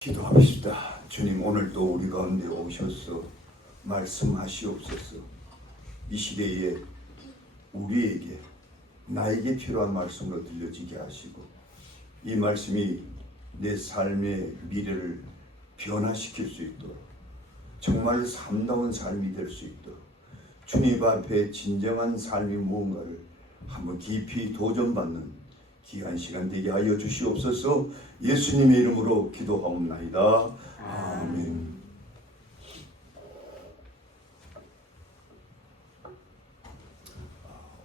기도합시다. 주님, 오늘도 우리 가운데 오셔서 말씀하시옵소서. 이 시대에 우리에게, 나에게 필요한 말씀으로 들려지게 하시고, 이 말씀이 내 삶의 미래를 변화시킬 수 있도록, 정말 참다운 삶이 될 수 있도록, 주님 앞에 진정한 삶이 무언가를 한번 깊이 도전받는 귀한 시간 되게 하여 주시옵소서. 예수님의 이름으로 기도하옵나이다. 아멘.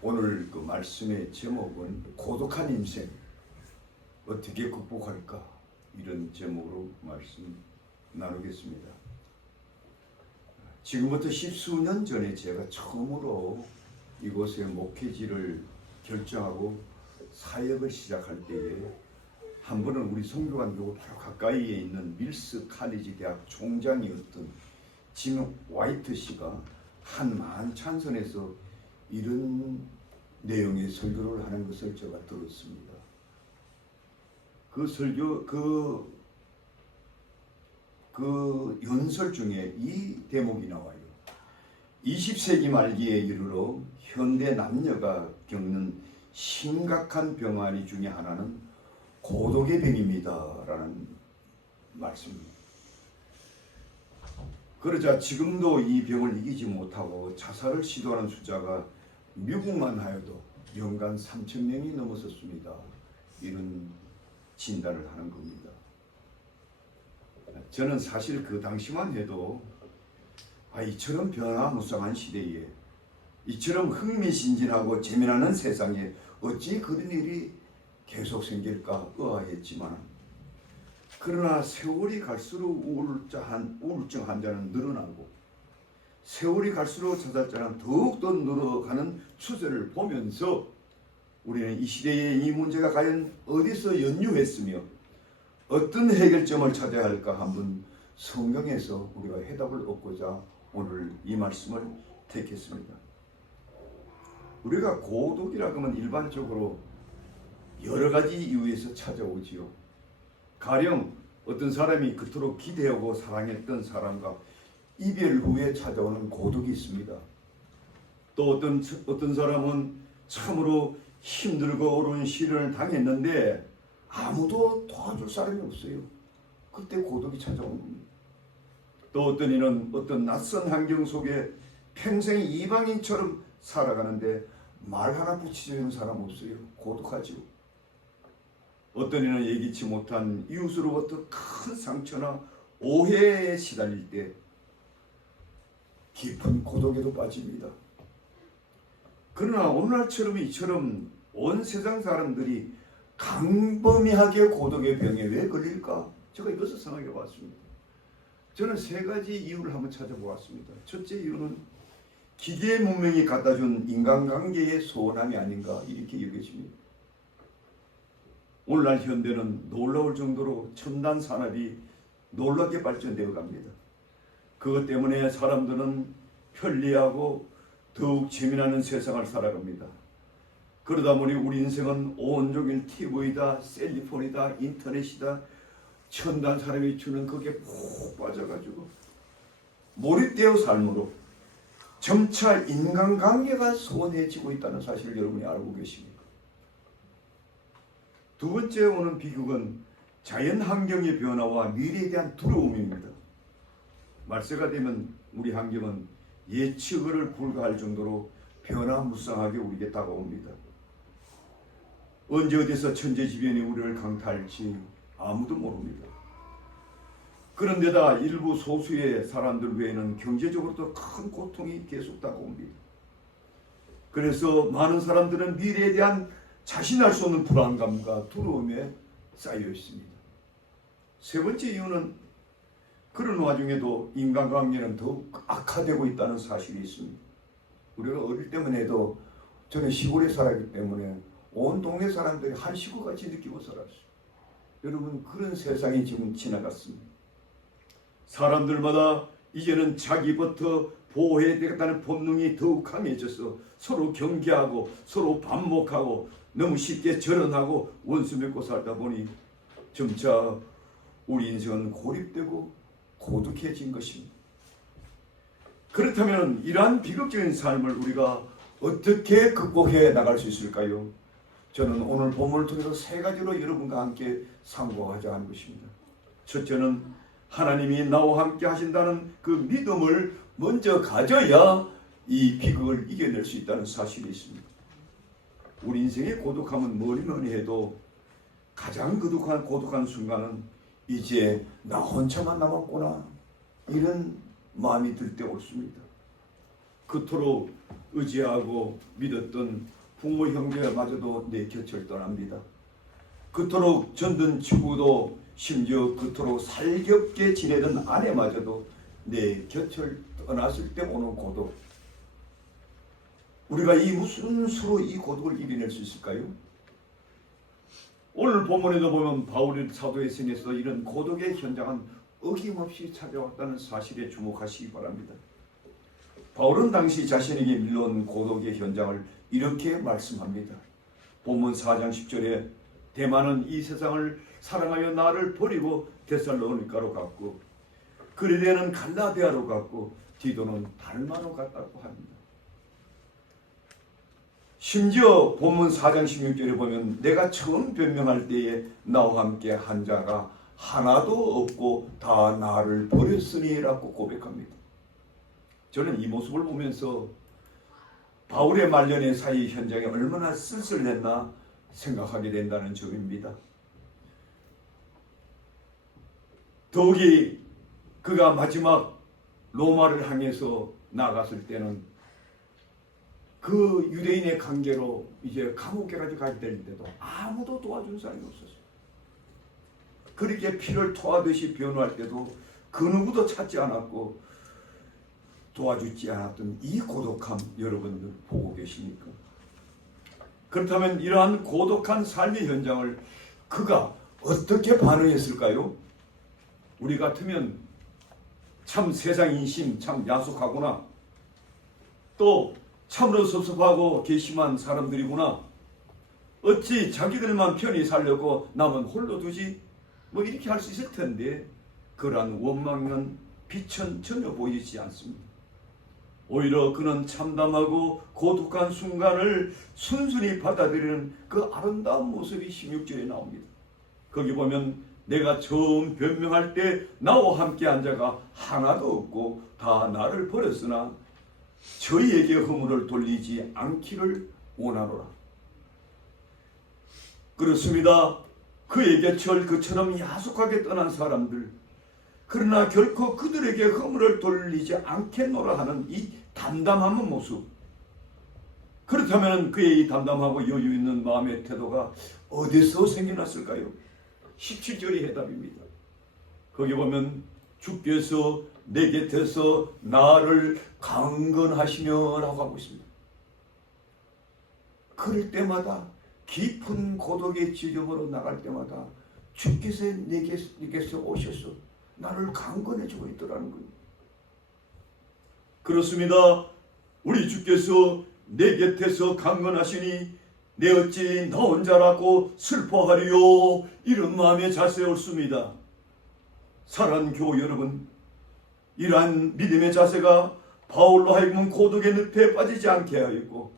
오늘 그 말씀의 제목은 고독한 인생 어떻게 극복할까, 이런 제목으로 말씀 나누겠습니다. 지금부터 십수년 전에 제가 처음으로 이곳에 목회지를 결정하고 사역을 시작할 때에 한 번은 우리 성교관교 바로 가까이에 있는 밀스 칼리지 대학 총장이었던 짐 화이트 씨가 한 만찬선에서 이런 내용의 설교를 하는 것을 제가 들었습니다. 그 설교, 그 연설 중에 이 대목이 나와요. 20세기 말기에 이르러 현대 남녀가 겪는 심각한 병아리 중에 하나는 고독의 병입니다 라는 말씀입니다. 그러자 지금도 이 병을 이기지 못하고 자살을 시도하는 숫자가 미국만 하여도 연간 3,000명이 넘어섰습니다. 이런 진단을 하는 겁니다. 저는 사실 그 당시만 해도 이처럼 변화무쌍한 시대에, 이처럼 흥미진진하고 재미나는 세상에 어찌 그런 일이 계속 생길까 의아했지만, 그러나 세월이 갈수록 우울증 환자는 늘어나고 세월이 갈수록 자살자는 더욱더 늘어가는 추세를 보면서 우리는 이 시대에 이 문제가 과연 어디서 연유했으며 어떤 해결점을 찾아야 할까 한번 성경에서 우리가 해답을 얻고자 오늘 이 말씀을 택했습니다. 우리가 고독이라고 하면 일반적으로 여러 가지 이유에서 찾아오지요. 가령 어떤 사람이 그토록 기대하고 사랑했던 사람과 이별 후에 찾아오는 고독이 있습니다. 또 어떤 사람은 참으로 힘들고 어려운 시련을 당했는데 아무도 도와줄 사람이 없어요. 그때 고독이 찾아오는 겁니다. 또 어떤 이는 어떤 낯선 환경 속에 평생 이방인처럼 살아가는데 말 하나 붙이는 사람 없어요. 고독하죠. 어떤 이는 예기치 못한 이웃으로부터 큰 상처나 오해에 시달릴 때 깊은 고독에도 빠집니다. 그러나 오늘날처럼 이처럼 온 세상 사람들이 광범위하게 고독의 병에 왜 걸릴까? 제가 이것을 생각해 봤습니다. 저는 세 가지 이유를 한번 찾아보았습니다. 첫째 이유는 기계 문명이 갖다준 인간관계의 소원함이 아닌가, 이렇게 여겨집니다. 오늘날 현대는 놀라울 정도로 첨단 산업이 놀랍게 발전되어 갑니다. 그것 때문에 사람들은 편리하고 더욱 재미나는 세상을 살아갑니다. 그러다 보니 우리 인생은 온종일 TV다, 셀리폰이다, 인터넷이다, 첨단 산업이 주는 거기에 푹 빠져가지고 몰입되어 삶으로 점차 인간관계가 소원해지고 있다는 사실을 여러분이 알고 계십니까? 두 번째 오는 비극은 자연환경의 변화와 미래에 대한 두려움입니다. 말세가 되면 우리 환경은 예측을 불가할 정도로 변화무쌍하게 우리에게 다가옵니다. 언제 어디서 천재지변이 우리를 강타할지 아무도 모릅니다. 그런데다 일부 소수의 사람들 외에는 경제적으로도 큰 고통이 계속 다가옵니다. 그래서 많은 사람들은 미래에 대한 자신할 수 없는 불안감과 두려움에 쌓여 있습니다. 세 번째 이유는 그런 와중에도 인간관계는 더욱 악화되고 있다는 사실이 있습니다. 우리가 어릴 때만 해도, 저는 시골에 살았기 때문에 온 동네 사람들이 한 식구같이 느끼고 살았어요. 여러분, 그런 세상이 지금 지나갔습니다. 사람들마다 이제는 자기부터 보호해야 되겠다는 본능이 더욱 강해져서 서로 경계하고 서로 반목하고 너무 쉽게 절연하고 원수 맺고 살다 보니 점차 우리 인생은 고립되고 고독해진 것입니다. 그렇다면 이러한 비극적인 삶을 우리가 어떻게 극복해 나갈 수 있을까요? 저는 오늘 본문을 통해서 세 가지로 여러분과 함께 상고하자 하는 것입니다. 첫째는 하나님이 나와 함께 하신다는 그 믿음을 먼저 가져야 이 비극을 이겨낼 수 있다는 사실이 있습니다. 우리 인생의 고독함은 뭐니 해도 가장 고독한 순간은 이제 나 혼자만 남았구나 이런 마음이 들 때 옳습니다. 그토록 의지하고 믿었던 부모 형제마저도 내 곁을 떠납니다. 그토록 전던 친구도 심지어 그토록 살겹게 지내던 아내마저도 내 곁을 떠났을 때 오는 고독. 우리가 이 무슨 수로 이 고독을 이겨낼 수 있을까요? 오늘 본문에도 보면 바울이 사도의 생에서 이런 고독의 현장은 어김없이 찾아왔다는 사실에 주목하시기 바랍니다. 바울은 당시 자신에게 밀려온 고독의 현장을 이렇게 말씀합니다. 본문 4장 10절에 대만은 이 세상을 사랑하여 나를 버리고 데살로니가로 갔고 그리데는 갈라디아로 갔고 디도는 달마로 갔다고 합니다. 심지어 본문 4장 16절에 보면 내가 처음 변명할 때에 나와 함께 한 자가 하나도 없고 다 나를 버렸으니라고 고백합니다. 저는 이 모습을 보면서 바울의 말년의 사이 현장에 얼마나 쓸쓸했나 생각하게 된다는 점입니다. 더욱이 그가 마지막 로마를 향해서 나갔을 때는 그 유대인의 관계로 이제 감옥에까지 가야 되는데도 아무도 도와준 사람이 없었어요. 그렇게 피를 토하듯이 변호할 때도 그 누구도 찾지 않았고 도와주지 않았던 이 고독함 여러분들 보고 계십니까? 그렇다면 이러한 고독한 삶의 현장을 그가 어떻게 반응했을까요? 우리 같으면 참 세상 인심 참 야속하구나, 또 참으로 섭섭하고 괘씸한 사람들이구나, 어찌 자기들만 편히 살려고 남은 홀로 두지, 뭐 이렇게 할 수 있을 텐데 그러한 원망은 빛은 전혀 보이지 않습니다. 오히려 그는 참담하고 고독한 순간을 순순히 받아들이는 그 아름다운 모습이 16절에 나옵니다. 거기 보면 내가 처음 변명할 때 나와 함께 한 자가 하나도 없고 다 나를 버렸으나 저희에게 허물을 돌리지 않기를 원하노라. 그렇습니다. 그의 곁을 그처럼 야속하게 떠난 사람들, 그러나 결코 그들에게 허물을 돌리지 않겠노라 하는 이 담담한 모습. 그렇다면 그의 이 담담하고 여유 있는 마음의 태도가 어디서 생겨났을까요? 17절이 해답입니다. 거기 보면 주께서 내 곁에서 나를 강건하시며라고 하고 있습니다. 그럴 때마다 깊은 고독의 지점으로 나갈 때마다 주께서 내게서 오셔서 나를 강건해주고 있더라는 거예요. 그렇습니다. 우리 주께서 내 곁에서 강건하시니 내 어찌 나 혼자라고 슬퍼하리요, 이런 마음의 자세에 옳습니다. 사랑하는 교우 여러분, 이러한 믿음의 자세가 바울로 하여금 고독의 늪에 빠지지 않게 하였고,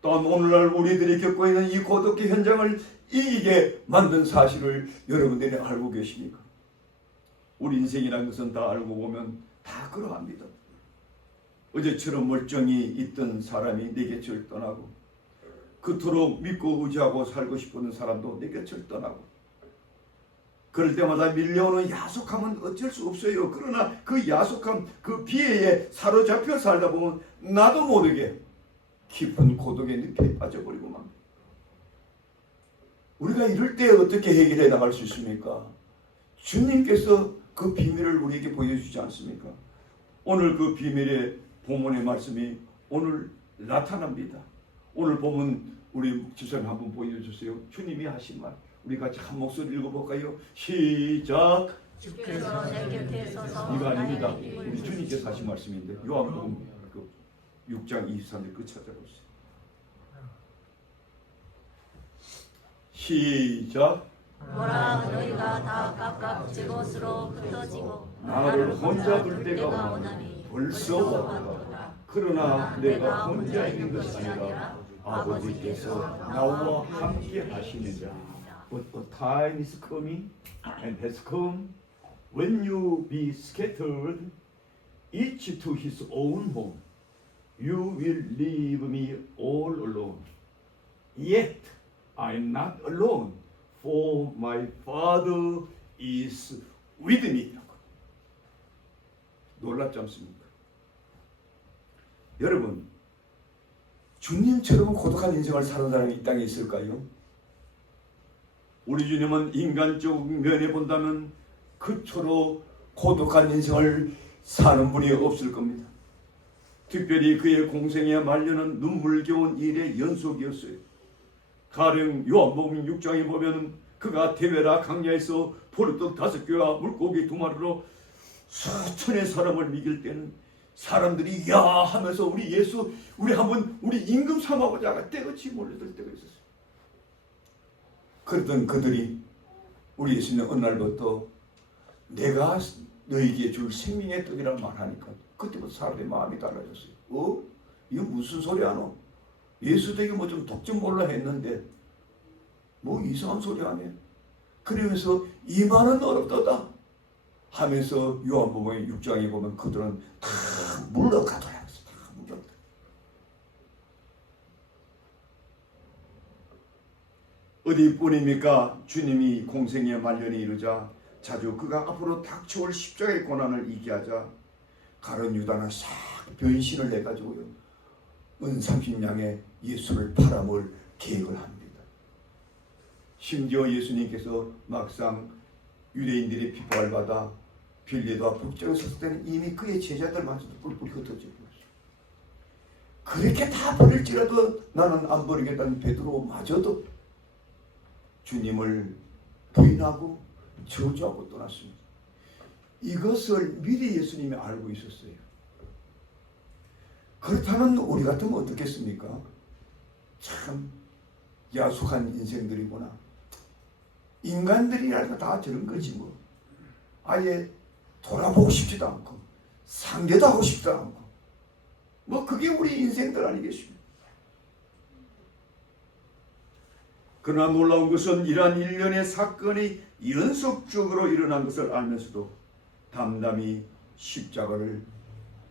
또한 오늘날 우리들이 겪고 있는 이 고독의 현장을 이기게 만든 사실을 여러분들이 알고 계십니까? 우리 인생이라는 것은 다 알고 보면 다 그러합니다. 어제처럼 멀쩡히 있던 사람이 내 곁을 떠나고, 그토록 믿고 의지하고 살고 싶은 사람도 내 곁을 떠나고, 그럴 때마다 밀려오는 야속함은 어쩔 수 없어요. 그러나 그 야속함, 그 비애에 사로잡혀 살다 보면 나도 모르게 깊은 고독의 늪에 빠져버리고 맙니다. 우리가 이럴 때 어떻게 해결해 나갈 수 있습니까? 주님께서 그 비밀을 우리에게 보여주지 않습니까? 오늘 그 비밀의 본문의 말씀이 오늘 나타납니다. 오늘 보면 우리 집사님 한번 보여주세요. 주님이 하신 말 우리 같이 한 목소리 읽어볼까요? 시작. 주께서 내 곁에 서서 이거 아닙니다. 우리 주님께서 하신 말씀인데 요한복음 6장 23절 끝 찾아보세요. 시작. 보라 너희가 다 각각 제 곳으로 흩어지고 나를 혼자 둘 때가 오나니 벌써 왔도다. 그러나 내가 혼자 있는 것이 아니라 아버지께서 나와 함께 하시느니라. But a time is coming and has come when you be scattered each to his own home. You will leave me all alone. Yet I am not alone, for my Father is with me. 놀랍지 않습니까? 여러분, 주님처럼 고독한 인생을 사는 사람이 이 땅에 있을까요? 우리 주님은 인간적 면에 본다면 그토록 고독한 인생을 사는 분이 없을 겁니다. 특별히 그의 공생의 말년은 눈물겨운 일의 연속이었어요. 가령 요한복음 6장에 보면 그가 대베라 강야에서 포도떡 5개와 물고기 2마리로 수천의 사람을 먹일 때는 사람들이 야 하면서 우리 예수 우리 한번 우리 임금 삼아보자가 때같이 몰려들 때가 있었어요. 그러던 그들이 우리 예수님 어느 날부터 내가 너희에게 줄 생명의 떡이라는 말하니까 그때부터 사람들의 마음이 달라졌어요. 이거 무슨 소리 하노? 예수 되게 뭐 좀 독점 몰라 했는데 뭐 이상한 소리 하네. 그러면서 이만은 어렵다 하면서 요한복음 6장에 보면 그들은 다 물러가더라고요. 다 물러가. 어디뿐입니까? 주님이 공생의 말년에 이르자 자주 그가 앞으로 닥쳐올 십자가의 고난을 이기하자 가룟 유다는 싹 변신을 해가지고요 은 30냥에 예수를 팔아먹을 계획을 합니다. 심지어 예수님께서 막상 유대인들의 비박을 받아 빌레도와 북쪽에 섰을 때는 이미 그의 제자들마저도 뿔뿔이 흩어져 버렸어요. 그렇게 다 버릴지라도 나는 안 버리겠다는 베드로마저도 주님을 부인하고 저주하고 떠났습니다. 이것을 미리 예수님이 알고 있었어요. 그렇다면 우리 같으면 어떻겠습니까? 참 야속한 인생들이구나. 인간들이라는 거 다 저런 거지 뭐. 아예 돌아보고 싶지도 않고 상대도 하고 싶지도 않고 뭐 그게 우리 인생들 아니겠습니까? 그러나 놀라운 것은 이러한 일련의 사건이 연속적으로 일어난 것을 알면서도 담담히 십자가를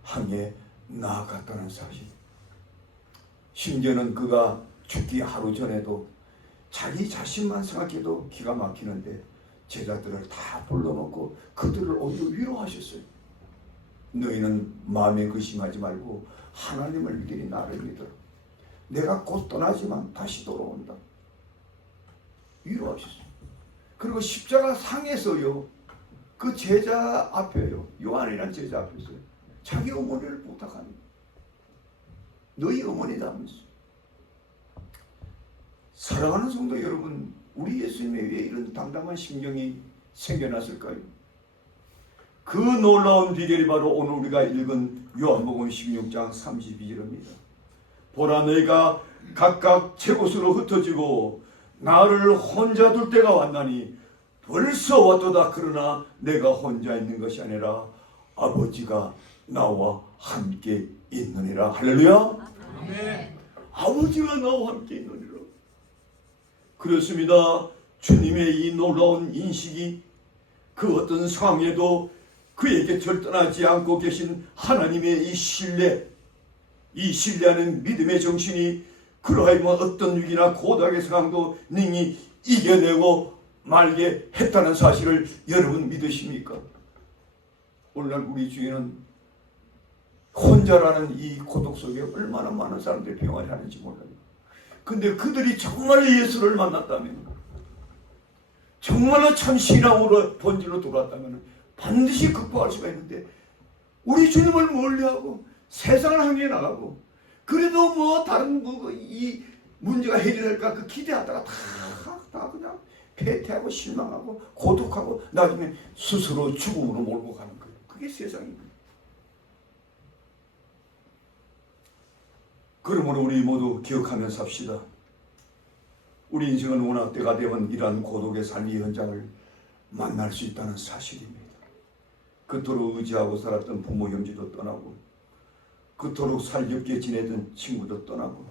향해 나아갔다는 사실. 심지어는 그가 죽기 하루 전에도 자기 자신만 생각해도 기가 막히는데 제자들을 다 불러놓고 그들을 오히려 위로하셨어요. 너희는 마음에 의심하지 말고 하나님을 믿으니 나를 믿어라. 내가 곧 떠나지만 다시 돌아온다. 위로하셨어요. 그리고 십자가 상에서요 그 제자 앞에요 요한이라는 제자 앞에서 자기 어머니를 부탁합니다. 너희 어머니다면서. 사랑하는 성도 여러분, 우리 예수님의 왜 이런 담담한 심경이 생겨났을까요? 그 놀라운 비결이 바로 오늘 우리가 읽은 요한복음 16장 32절입니다. 보라 너희가 각각 제 곳으로 흩어지고 나를 혼자 둘 때가 왔나니 벌써 왔도다. 그러나 내가 혼자 있는 것이 아니라 아버지가 나와 함께 있느니라. 할렐루야. 아멘. 아버지가 나와 함께 있느니라. 그렇습니다. 주님의 이 놀라운 인식이 그 어떤 상황에도 그에게 절단하지 않고 계신 하나님의 이 신뢰, 이 신뢰하는 믿음의 정신이 그러하여금 어떤 위기나 고독의 상황도 능히 이겨내고 말게 했다는 사실을 여러분 믿으십니까? 오늘날 우리 주위는 혼자라는 이 고독 속에 얼마나 많은 사람들이 병활이 하는지 몰라요. 근데 그들이 정말 예수를 만났다면, 정말로 참 신앙으로 본질로 돌아왔다면 반드시 극복할 수가 있는데 우리 주님을 멀리하고 세상을 향해 나가고 그래도 뭐 다른 이 문제가 해결될까 그 기대하다가 다 그냥 패퇴하고 실망하고 고독하고 나중에 스스로 죽음으로 몰고 가는 거예요. 그게 세상입니다. 그러므로 우리 모두 기억하면서 삽시다. 우리 인생은 워낙 때가 되면 이러한 고독의 삶의 현장을 만날 수 있다는 사실입니다. 그토록 의지하고 살았던 부모 형제도 떠나고, 그토록 살겹게 지내던 친구도 떠나고,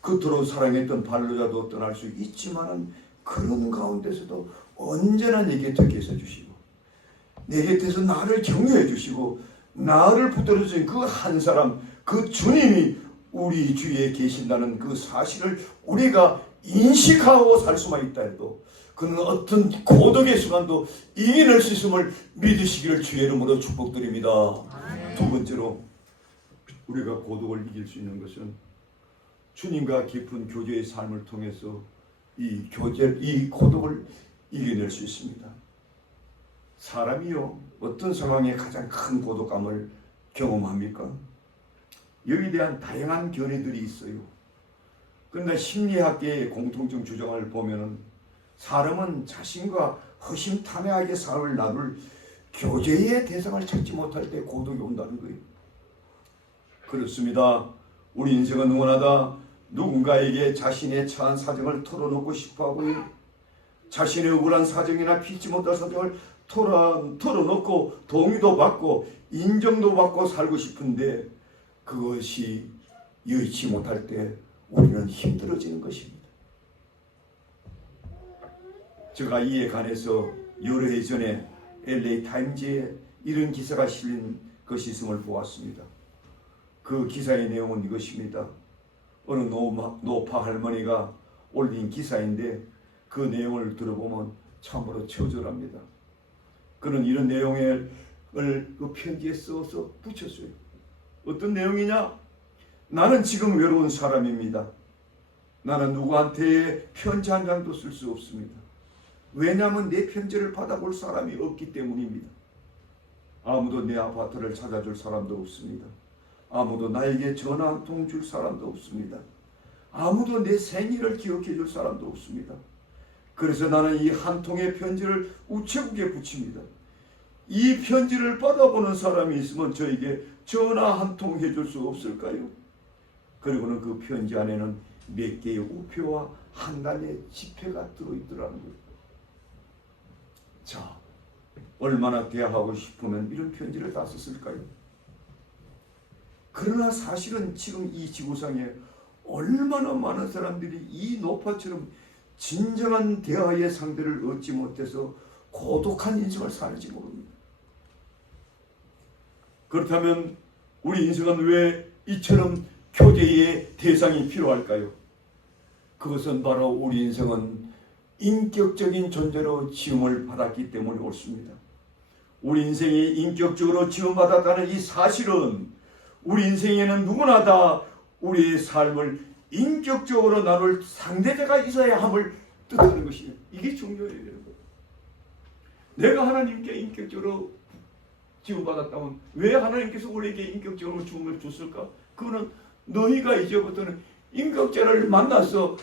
그토록 사랑했던 반려자도 떠날 수 있지만은 그런 가운데서도 언제나 내 곁에 계셔 주시고, 내 곁에서 나를 격려해 주시고 나를 붙들어 주신 그 한 사람, 그 주님이 우리 주위에 계신다는 그 사실을 우리가 인식하고 살 수만 있다 해도 그는 어떤 고독의 순간도 이겨낼 수 있음을 믿으시기를 주의 이름으로 축복드립니다. 두 번째로 우리가 고독을 이길 수 있는 것은 주님과 깊은 교제의 삶을 통해서 이 고독을 이겨낼 수 있습니다. 사람이요, 어떤 상황에 가장 큰 고독감을 경험합니까? 여기에 대한 다양한 견해들이 있어요. 그런데 심리학계의 공통적 주장을 보면은 사람은 자신과 허심탄회하게 삶을 나눌 교제의 대상을 찾지 못할 때 고독이 온다는 거예요. 그렇습니다. 우리 인생은 응원하다 누군가에게 자신의 처한 사정을 털어놓고 싶어하고요, 자신의 억울한 사정이나 피치 못할 사정을 털어놓고 동의도 받고 인정도 받고 살고 싶은데 그것이 여의치 못할 때 우리는 힘들어지는 것입니다. 제가 이에 관해서 여러 해 전에 LA 타임즈에 이런 기사가 실린 것이 있음을 보았습니다. 그 기사의 내용은 이것입니다. 어느 노파 할머니가 올린 기사인데 그 내용을 들어보면 참으로 처절합니다. 그는 이런 내용을 그 편지에 써서 붙였어요. 어떤 내용이냐? 나는 지금 외로운 사람입니다. 나는 누구한테 편지 한 장도 쓸 수 없습니다. 왜냐하면 내 편지를 받아볼 사람이 없기 때문입니다. 아무도 내 아파트를 찾아줄 사람도 없습니다. 아무도 나에게 전화 한 통 줄 사람도 없습니다. 아무도 내 생일을 기억해 줄 사람도 없습니다. 그래서 나는 이 한 통의 편지를 우체국에 붙입니다. 이 편지를 받아보는 사람이 있으면 저에게 전화 한 통 해줄 수 없을까요? 그리고는 그 편지 안에는 몇 개의 우표와 한 단의 지폐가 들어있더라는 거예요. 자, 얼마나 대하고 싶으면 이런 편지를 다 썼을까요? 그러나 사실은 지금 이 지구상에 얼마나 많은 사람들이 이 노파처럼 진정한 대화의 상대를 얻지 못해서 고독한 인생을 살지 모릅니다. 그렇다면 우리 인생은 왜 이처럼 교제의 대상이 필요할까요? 그것은 바로 우리 인생은 인격적인 존재로 지음을 받았기 때문에 옳습니다. 우리 인생이 인격적으로 지음받았다는 이 사실은 우리 인생에는 누구나 다 우리의 삶을 인격적으로 나눌 상대자가 있어야 함을 뜻하는 것이에요. 이게 중요해요. 내가 하나님께 인격적으로 지음받았다면 왜 하나님께서 우리에게 인격적으로 주음을 줬을까? 그거는 너희가 이제부터는 인격자를 만나서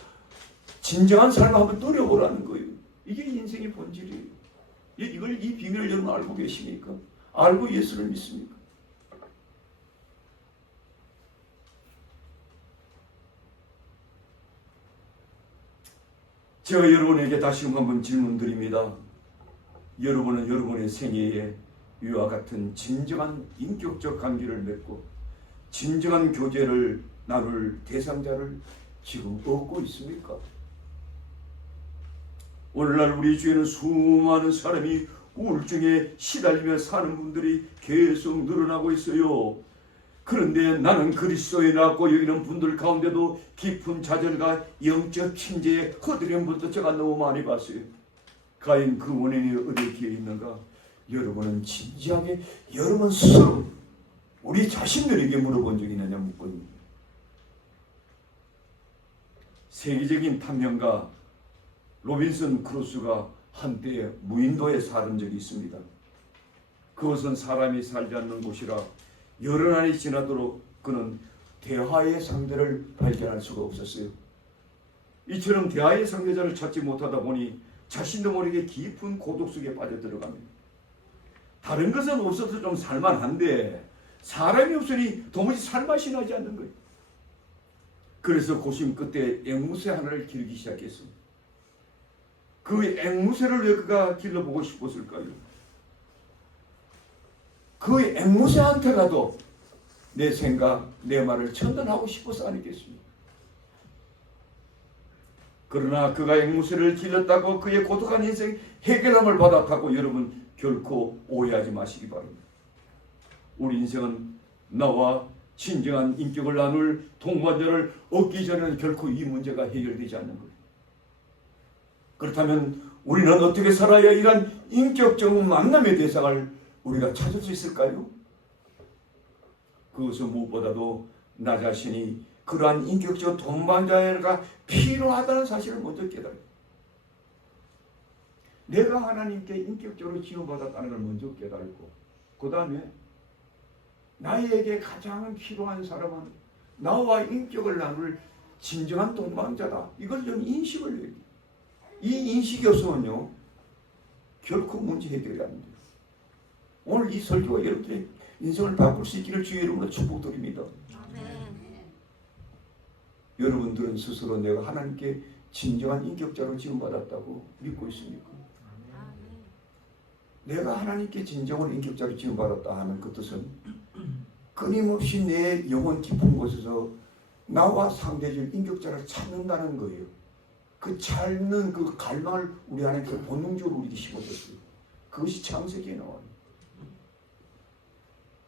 진정한 삶을 한번 누려보라는 거예요. 이게 인생의 본질이에요. 이 비밀을 여러분 알고 계십니까? 알고 예수를 믿습니까? 제가 여러분에게 다시금 한번 질문드립니다. 여러분은 여러분의 생애에 이와 같은 진정한 인격적 관계를 맺고 진정한 교제를 나눌 대상자를 지금 얻고 있습니까? 오늘날 우리 주위에는 수많은 사람이 우울증에 시달리며 사는 분들이 계속 늘어나고 있어요. 그런데 나는 그리스도에 나왔고 여기는 분들 가운데도 깊은 좌절과 영적 침체에 허드렛 분도 제가 너무 많이 봤어요. 과연 그 원인이 어디에 있는가? 여러분은 진지하게 여러분 스스로 우리 자신들에게 물어본 적이 있느냐 묻거든요. 세계적인 탐험가 로빈슨 크루소가 한때 무인도에 살은 적이 있습니다. 그것은 사람이 살지 않는 곳이라 여러 날이 지나도록 그는 대화의 상대를 발견할 수가 없었어요. 이처럼 대화의 상대자를 찾지 못하다 보니 자신도 모르게 깊은 고독 속에 빠져들어갑니다. 다른 것은 없어서 좀 살만한데 사람이 없으니 도무지 살맛이 나지 않는 거예요. 그래서 고심 끝에 앵무새 하나를 기르기 시작했습니다. 그 앵무새를 왜 그가 길러보고 싶었을까요? 그 앵무새한테라도 내 생각, 내 말을 전달하고 싶어서 아니겠습니까? 그러나 그가 앵무새를 길렀다고 그의 고독한 인생 해결함을 받았다고 여러분 결코 오해하지 마시기 바랍니다. 우리 인생은 나와 진정한 인격을 나눌 동반자를 얻기 전에는 결코 이 문제가 해결되지 않는 거예요. 그렇다면 우리는 어떻게 살아야 이런 인격적 만남의 대상을 우리가 찾을 수 있을까요? 그것은 무엇보다도 나 자신이 그러한 인격적 동반자가 필요하다는 사실을 먼저 깨달아요. 내가 하나님께 인격적으로 지원받았다는 걸 먼저 깨달고, 그 다음에 나에게 가장 필요한 사람은 나와 인격을 나눌 진정한 동반자다. 이걸 좀 인식을 해요. 이 인식이 없으면요 결코 문제 해결이 안 돼요. 오늘 이 설교가 여러분들의 인생을 바꿀 수 있기를 주의 이름으로 축복드립니다. 여러분들은 스스로 내가 하나님께 진정한 인격자로 지원받았다고 믿고 있습니까? 내가 하나님께 진정한 인격자로 지원받았다 하는 그 뜻은 끊임없이 내 영혼 깊은 곳에서 나와 상대적 인격자를 찾는다는 거예요. 그 찾는 그 갈망을 우리 안에서 본능적으로 우리에게 심어줬어요. 그것이 창세기에 나와요.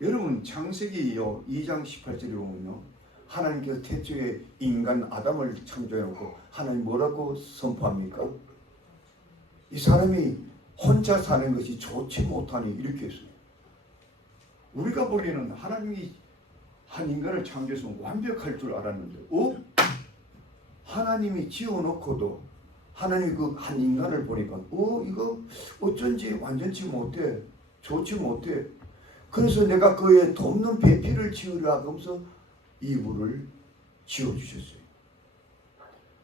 여러분 창세기요 2장 18절에 보면요, 하나님께서 태초에 인간 아담을 창조해놓고 하나님 뭐라고 선포합니까? 이 사람이 혼자 사는 것이 좋지 못하니 이렇게 했어요. 우리가 보기에는 하나님이 한 인간을 창조해서 완벽할 줄 알았는데 하나님이 지어놓고도 하나님이 그 한 인간을 보니까 이거 어쩐지 완전치 못해, 좋지 못해. 그래서 내가 그의 돕는 배필을 지으라 하면서 이불을 지어주셨어요.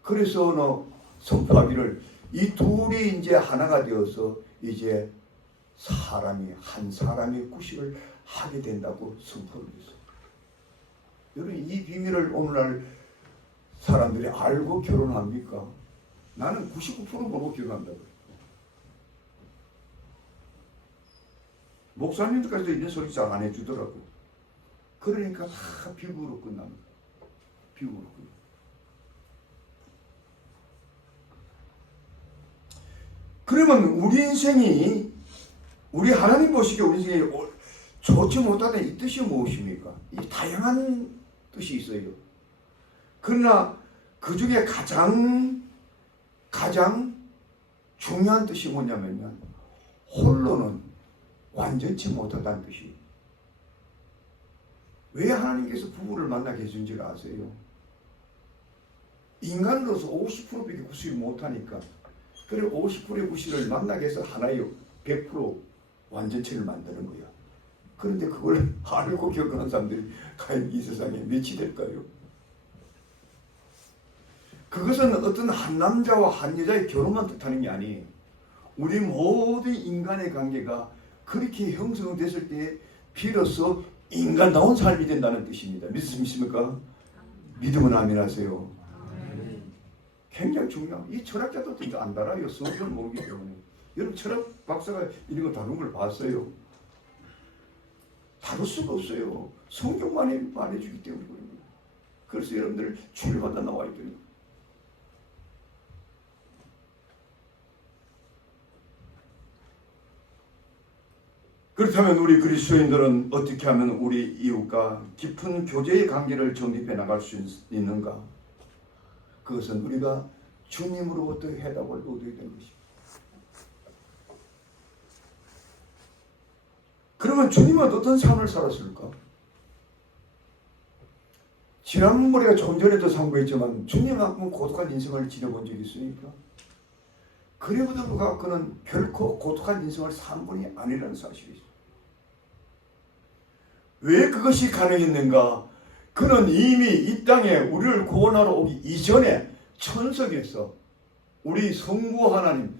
그래서 선포하기를 이 둘이 이제 하나가 되어서 이제 사람이 한 사람의 구실을 하게 된다고 선포를 했어요. 여러분 이 비밀을 오늘날 사람들이 알고 결혼합니까? 나는 99% 보고 결혼한다고. 목사님들까지도 이런 소리 잘 안 해주더라고. 그러니까 다 비극으로 끝납니다. 비극으로 끝납니다. 그러면 우리 인생이, 우리 하나님 보시기에 우리 인생이 좋지 못하다는 이 뜻이 무엇입니까? 이 다양한 뜻이 있어요. 그러나 그 중에 가장 중요한 뜻이 뭐냐면요, 홀로는 완전치 못하다는 뜻이에요. 왜 하나님께서 부부를 만나게 해준지를 아세요? 인간으로서 50%밖에 구실을 못하니까, 그리고 50%의 구실을 만나게 해서 하나의 100% 완전체를 만드는 거야. 그런데 그걸 알고 겪어낸 사람들이 과연 이 세상에 몇이 될까요? 그것은 어떤 한 남자와 한 여자의 결혼만 뜻하는 게 아니에요. 우리 모든 인간의 관계가 그렇게 형성됐을 때 비로소 인간다운 삶이 된다는 뜻입니다. 믿습니까? 믿으면 아멘 하세요. 굉장히 중요한, 이 철학자도 이거 안 달아요. 성경을 모르기 때문에. 여러분 철학 박사가 이런 거 다룬 걸 봤어요? 다룰 수가 없어요. 성경만이 말해주기 때문에 그런 거예요. 그래서 여러분들 주일마다 나와 있더니. 그렇다면 우리 그리스도인들은 어떻게 하면 우리 이웃과 깊은 교제의 관계를 정립해 나갈 수 있는가? 그것은 우리가 주님으로부터 해답을 얻어야 되는 것입니다. 그러면 주님은 어떤 삶을 살았을까? 지난번에 조금 전에도 상고했지만 주님만큼 고독한 인생을 지내본 적이 있습니까? 그래보다 불구하고 그는 결코 고독한 인생을 산 분이 아니라는 사실이 있습니다. 왜 그것이 가능했는가? 그는 이미 이 땅에 우리를 구원하러 오기 이전에 천성에서 우리 성부 하나님,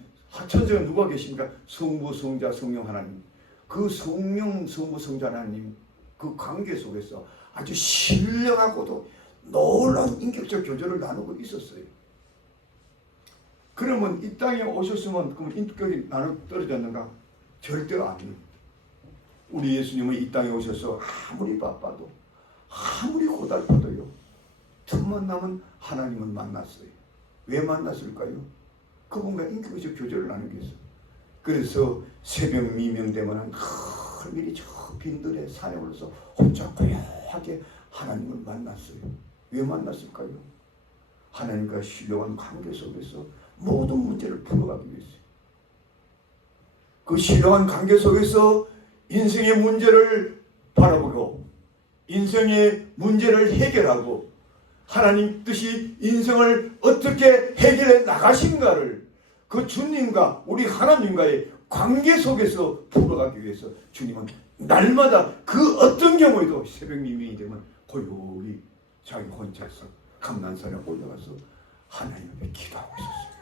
천성에 누가 계십니까? 성부, 성자, 성령 하나님. 그 성령, 성부, 성자 하나님 그 관계 속에서 아주 신령하고도 놀라운 인격적 교제를 나누고 있었어요. 그러면 이 땅에 오셨으면 그럼 인격이 나눠 떨어졌는가? 절대 아니에요. 우리 예수님은 이 땅에 오셔서 아무리 바빠도 아무리 고달파도요, 틈만 나면 하나님을 만났어요. 왜 만났을까요? 그분과 인격적 교제를 나누기 위해서. 그래서 새벽 미명되면 하늘이 저 빈들에 산에 올라서 혼자 고요하게 하나님을 만났어요. 왜 만났을까요? 하나님과 신령한 관계 속에서 모든 문제를 풀어가기 위해서. 그 신령한 관계 속에서 인생의 문제를 바라보고 인생의 문제를 해결하고 하나님 뜻이 인생을 어떻게 해결해 나가신가를 그 주님과 우리 하나님과의 관계 속에서 풀어가기 위해서 주님은 날마다 그 어떤 경우에도 새벽 미명이 되면 고요히 자기 혼자서 감난산에 올라가서 하나님 앞에 기도하고 있었어요.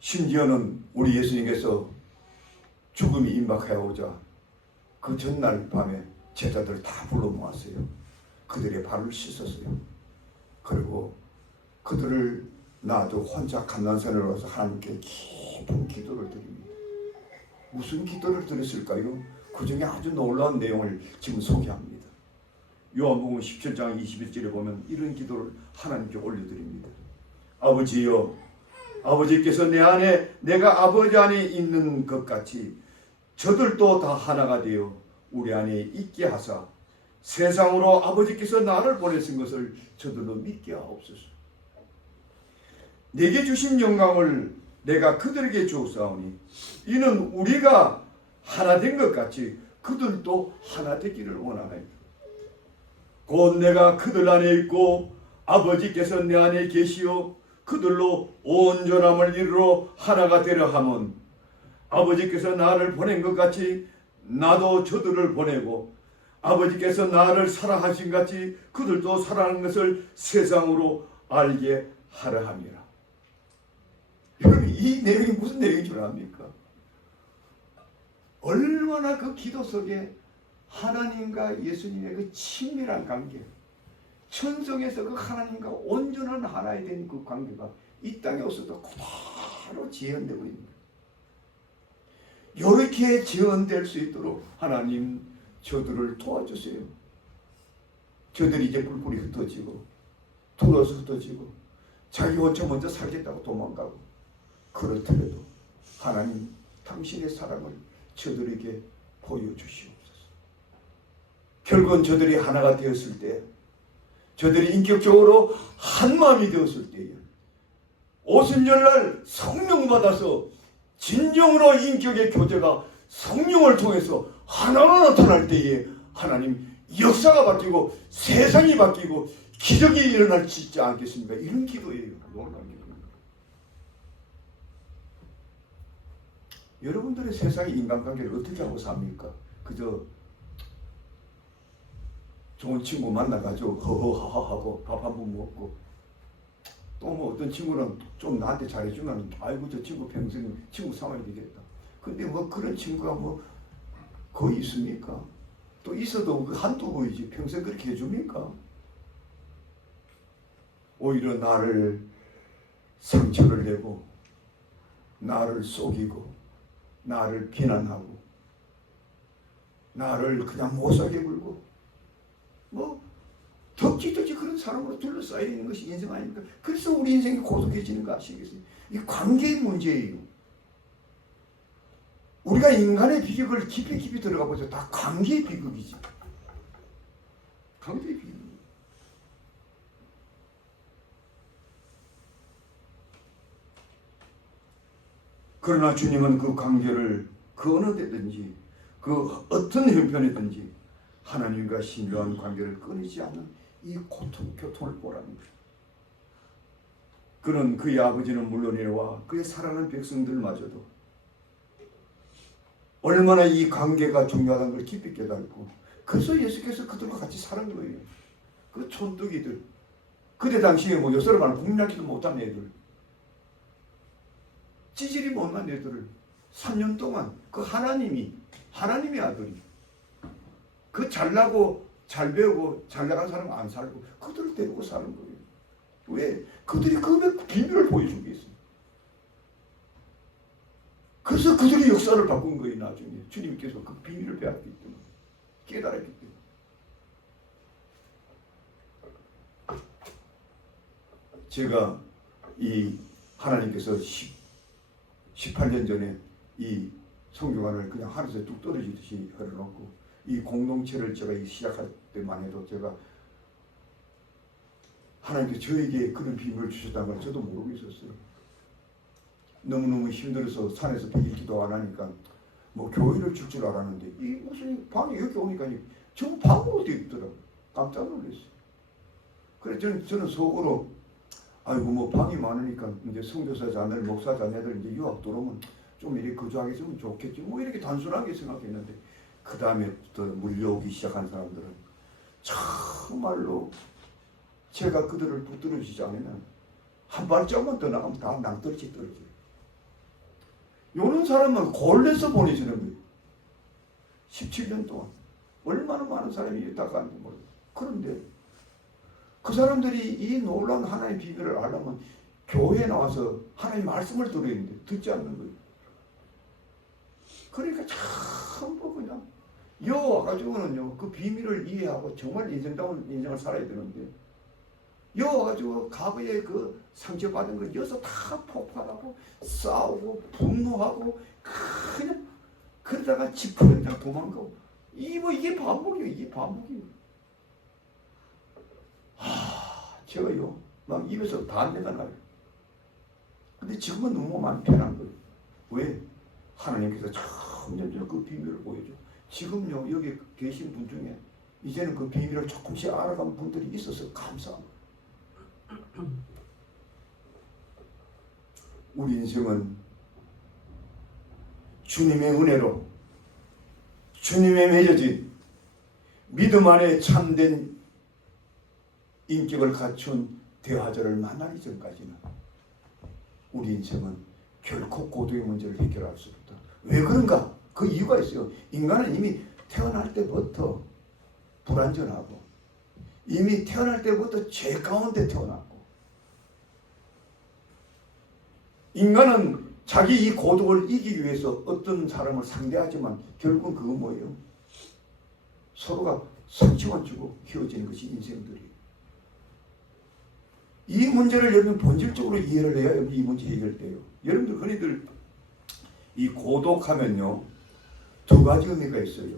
심지어는 우리 예수님께서 죽음이 임박하여오자 그 전날 밤에 제자들 다 불러 모았어요. 그들의 발을 씻었어요. 그리고 그들을 놔두 혼자 감난산에 올라서 하나님께 깊은 기도를 드립니다. 무슨 기도를 드렸을까요? 그 중에 아주 놀라운 내용을 지금 소개합니다. 요한복음 17장 21절에 보면 이런 기도를 하나님께 올려드립니다. 아버지여, 아버지께서 내 안에 내가 아버지 안에 있는 것 같이 저들도 다 하나가 되어 우리 안에 있게 하사 세상으로 아버지께서 나를 보내신 것을 저들로 믿게 하옵소서. 내게 주신 영광을 내가 그들에게 주었사오니 이는 우리가 하나 된 것 같이 그들도 하나 되기를 원하나이다. 곧 내가 그들 안에 있고 아버지께서 내 안에 계시어 그들로 온전함을 이루어 하나가 되려 함은 아버지께서 나를 보낸 것 같이 나도 저들을 보내고 아버지께서 나를 사랑하신 같이 그들도 사랑하는 것을 세상으로 알게 하려 함이라. 여러분, 이 내용이 무슨 내용인 줄 압니까? 얼마나 그 기도 속에 하나님과 예수님의 그 친밀한 관계, 천성에서 그 하나님과 온전한 하나에 된 그 관계가 이 땅에 와서도 그대로 재현되고 있는 거예요. 이렇게 재현될 수 있도록 하나님 저들을 도와주세요. 저들이 이제 뿔뿔이 흩어지고 둘러서 흩어지고 자기 혼자 먼저 살겠다고 도망가고 그렇더라도 하나님 당신의 사랑을 저들에게 보여주시옵소서. 결국은 저들이 하나가 되었을 때, 저들이 인격적으로 한 마음이 되었을 때에 오순절날 성령 받아서 진정으로 인격의 교제가 성령을 통해서 하나로 나타날 때에 하나님 역사가 바뀌고 세상이 바뀌고 기적이 일어날지 않겠습니까? 이런 기도예요. 놀라운 기도입니다. 여러분들의 세상의 인간관계를 어떻게 하고 삽니까? 그저 좋은 친구 만나가지고 허허하하하고 밥 한 번 먹고 또 뭐 어떤 친구는 좀 나한테 잘해주면 아이고 저 친구 평생 친구 삼아야 되겠다. 근데 뭐 그런 친구가 뭐 거의 있습니까? 또 있어도 한두 번이지 평생 그렇게 해줍니까? 오히려 나를 상처를 내고 나를 속이고 나를 비난하고 나를 그냥 못살게 굴고 뭐 덕지덕지 그런 사람으로 둘러싸여 있는 것이 인생 아닙니까? 그래서 우리 인생이 고독해지는 거 아시겠어요? 이 관계의 문제예요. 우리가 인간의 비극을 깊이 들어가 보죠. 다 관계의 비극이지. 관계의 비극. 그러나 주님은 그 관계를 그 어느 데든지 그 어떤 형편이든지 하나님과 신묘한 관계를 끊이지 않는 이 교통을 보랍니다. 그는 그의 아버지는 물론이와 그의 사랑하는 백성들마저도 얼마나 이 관계가 중요하다는 걸 깊이 깨닫고 그래서 예수께서 그들과 같이 사는 거예요. 그 촌뜨기들, 그때 당시에 뭐 여서를 말하면 국민학기도 못한 애들, 찌질이 못난 애들을 3년 동안 그 하나님의 아들이 그 잘나고 잘 배우고 잘 나간 사람은 안 살고 그들을 데리고 사는 거예요. 왜? 그들이 그 비밀을 보여준 게 있어요. 그래서 그들이 역사를 바꾼 거예요. 나중에 주님께서 그 비밀을 배웠기 때문에, 깨달았기 때문에. 제가 이 하나님께서 18년 전에 이 성경관을 그냥 하늘에서 뚝 떨어지듯이 흘러놓고 이 공동체를 제가 시작할 때만 해도 제가 하나님께서 저에게 그런 비밀을 주셨다는 걸 저도 모르고 있었어요. 너무너무 힘들어서 산에서 100일 기도 안 하니까 뭐 교회를 줄 줄 알았는데 이 무슨 방이 여기 오니까 전부 방으로 되어 있더라고요. 깜짝 놀랐어요. 그래서 저는 속으로 아이고 뭐 방이 많으니까 이제 선교사 자녀들, 목사 자녀들 이제 유학 들어오면 좀 이렇게 거주하게 있으면 좋겠지. 뭐 이렇게 단순하게 생각했는데 그 다음에부터 물려오기 시작한 사람들은 정말로 제가 그들을 붙들어주지 않으면 한 발짝만 더 나가면 다 낭떠러지 떨어져요. 요런 사람은 골래서 보내주는 거예요. 17년 동안 얼마나 많은 사람이 있다 가는지 모르겠어요. 그런데 그 사람들이 이 놀라운 하나님의 비밀을 알려면 교회에 나와서 하나님의 말씀을 들어야 되는데 듣지 않는 거예요. 그러니까 전부 그냥 여와가지고는요 그 비밀을 이해하고 정말 인생다운 인생을 살아야 되는데 여와가지고 과거에 그 상처받은 걸 여기서 다 폭발하고 싸우고 분노하고 그냥 그러다가 집으로 그냥 도망가고 이게 반복이에요. 이게 반복이에요. 제가요 막 입에서 담배가 나요. 근데 지금은 너무 마음 편한 거예요. 왜? 하나님께서 점점 그 비밀을 보여줘. 지금요 여기 계신 분 중에 이제는 그 비밀을 조금씩 알아간 분들이 있어서 감사합니다. 우리 인생은 주님의 은혜로 주님의 맺어진 믿음 안에 참된 인격을 갖춘 대화자를 만나기 전까지는 우리 인생은 결코 고도의 문제를 해결할 수 없다. 왜 그런가? 그 이유가 있어요. 인간은 이미 태어날 때부터 불완전하고 이미 태어날 때부터 죄 가운데 태어났고 인간은 자기 이 고독을 이기기 위해서 어떤 사람을 상대하지만 결국은 그건 뭐예요? 서로가 상처만 주고 헤어지는 것이 인생들이에요. 이 문제를 여러분 본질적으로 이해를 해야 이 문제 해결돼요. 여러분들 흔히들 이 고독하면요 두 가지 의미가 있어요.